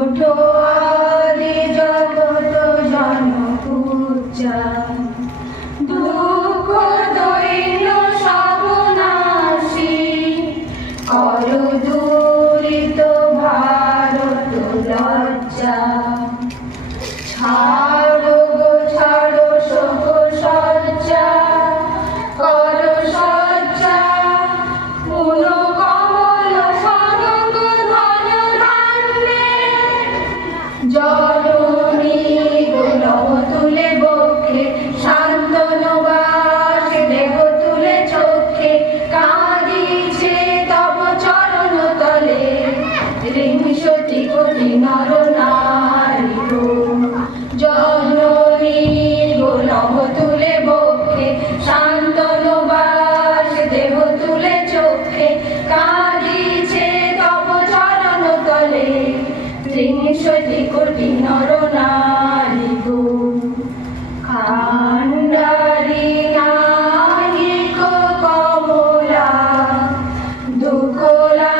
উঠো আদি জগত জনপূজা দুঃখ দৈন সবনাশী কর দূরিত ভারত লজ্জা। ছা glória. দুঃখ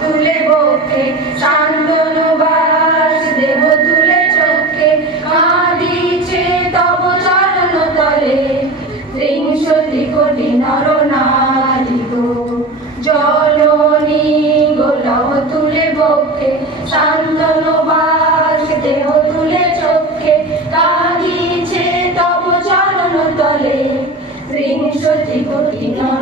তুলে বক্ষে শান্তনু বাস দেহ তুলে চোখে। কাঁদিছে তব চরণ তলে। ত্রিংশতি কোটি নর নারী গো, জননী গোলভ তুলে বক্ষে শান্তনু বাস দেহ তুলে চোখে। কাঁদিছে তব চরণ তলে। ত্রিংশতি কোটি নারী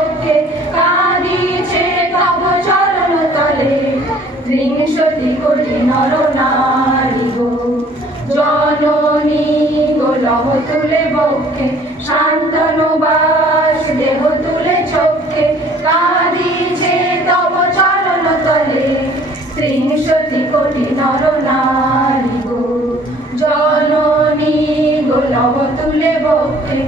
চোখে কাঁদিছে তব চরণ তলে। ত্রিংশতি কোটি নর নারী গো। জননী গোলভ তুলে বক্ষে। শান্তনু দেহ তুলে চোখে কাঁদিছে তব চরণ তলে। কোটি নর নারী গো। জননী তুলে বক্ষে।